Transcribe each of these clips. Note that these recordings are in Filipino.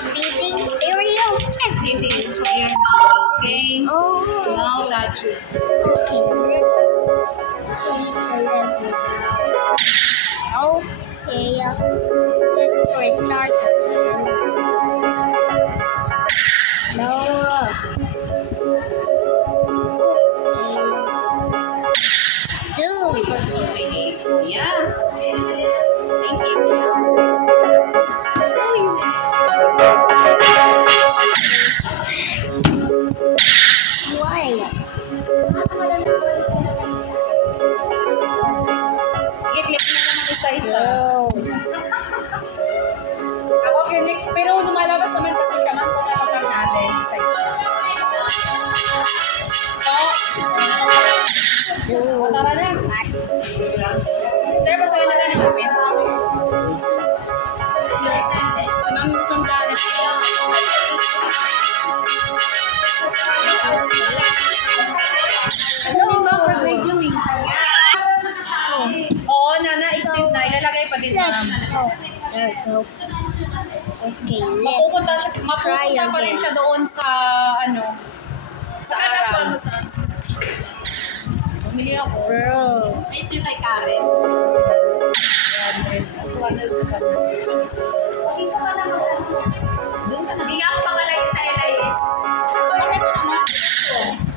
Reading area 5. This is clear now, okay? Oh, Now touch it. okay. Let's restart. No. Dude. Okay. Yeah. Thank you. Why? Sige, click na naman isa-isa. No. Ako click, pero lumalabas naman kasi siya, ma'am, kung lapag natin isa-isa. O, Dude. tara na. Sir, basahin na lang namin. Si ma'am Janet. Ano yung bumper grade yung Oo, nana, exit na. Ilalagay pa din, ma'am. Let's go. There we go. Okay, let's Mapupunta try pa rin again. siya doon sa, ano, sa araw. Bumili ako. Bro. Ito yung kay Karen. Doon ka na. Hindi ako pangalay sa LIS. Bakit naman?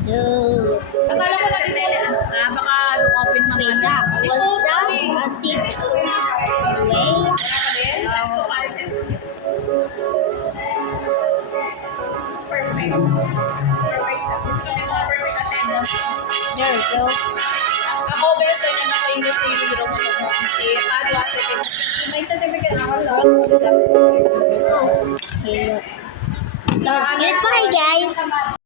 Dude. Akala ko na din baka open mga Wait, that was that a seat way? There we go. Ako, besa niya na ka-English hero mo na si Padua certificate. May certificate ako lang. Okay. So, goodbye guys.